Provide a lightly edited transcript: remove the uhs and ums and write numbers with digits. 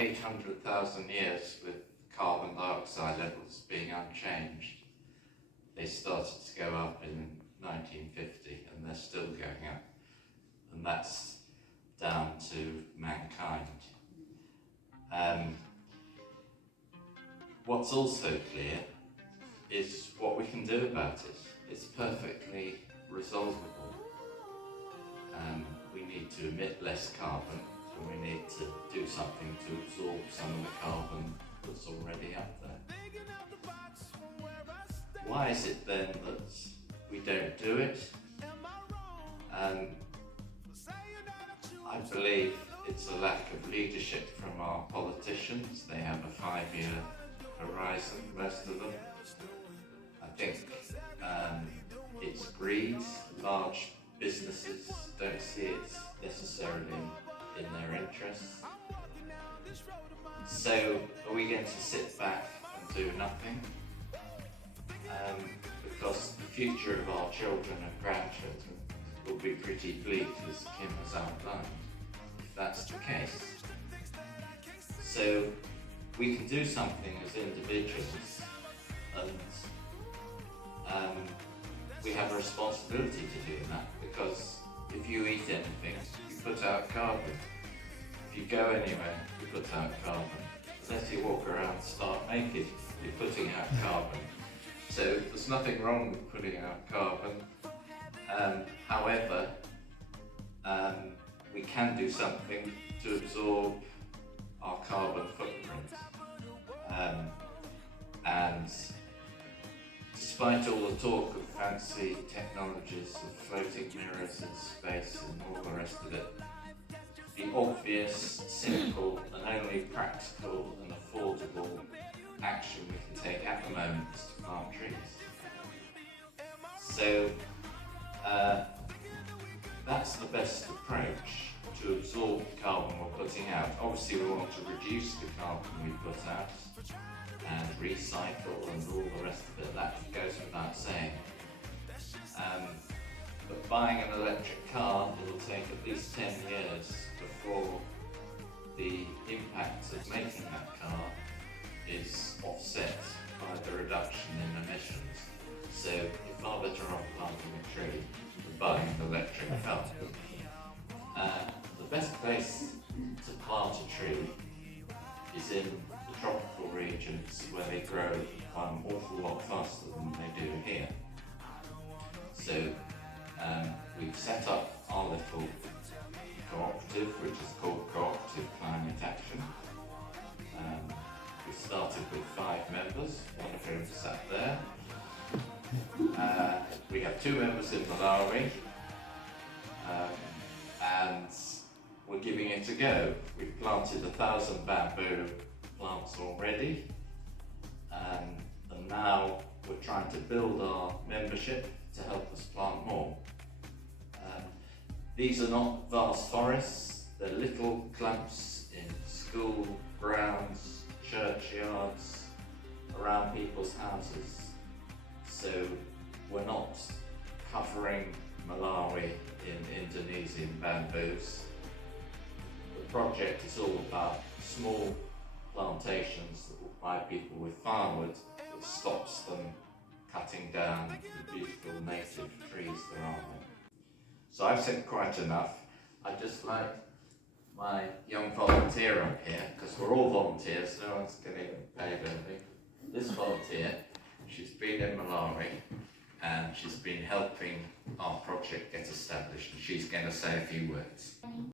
800,000 years with carbon dioxide levels being unchanged. They started to go up in 1950 and they're still going up, and that's down to mankind. What's also clear is what we can do about it. It's perfectly resolvable. We need to emit less carbon, and we need to do something to absorb some of the carbon that's already up there. Why is it then that we don't do it? I believe it's a lack of leadership from our politicians. They have a 5-year horizon, most of them. I think it's greed. Large businesses don't see it necessarily in their interests. So are we going to sit back and do nothing? Because the future of our children and grandchildren will be pretty bleak, as Kim has outlined, if that's the case. So we can do something as individuals, and we have a responsibility to do that, because if you eat anything, you put out carbon. If you go anywhere, you put out carbon. Unless you walk around stark naked, you're putting out carbon. So there's nothing wrong with putting out carbon. However, we can do something to absorb our carbon footprint. And despite all the talk of fancy technologies of floating mirrors in space and all the rest of it, the obvious, simple and only practical and affordable action we can take at the moment is to plant trees. So that's the best approach to absorb the carbon we're putting out. Obviously we want to reduce the carbon we put out and recycle and all the rest of it. That goes without saying. But buying an electric car, it'll take at least 10 years before the impact of making that car is offset by the reduction in emissions. So you're far better off planting a tree than buying an electric car. The best place to plant a tree is in the tropical regions, where they grow an awful lot faster than they do here. So we've set up our little cooperative, which is called Cooperative Climate Action. We started with 5 members, one of whom sat there. We have 2 members in Malawi, and we're giving it a go. We've planted 1,000 bamboo plants already, and now we're trying to build our membership to help us plant more. These are not vast forests, they're little clumps in school grounds, churchyards, around people's houses. So we're not covering Malawi in Indonesian bamboos. The project is all about small plantations that will provide people with firewood that stops them cutting down the beautiful native trees there are there. So I've said quite enough. I'd just like my young volunteer up here, because we're all volunteers, no one's getting paid anything. This volunteer, she's been in Malawi and she's been helping our project get established, and she's going to say a few words.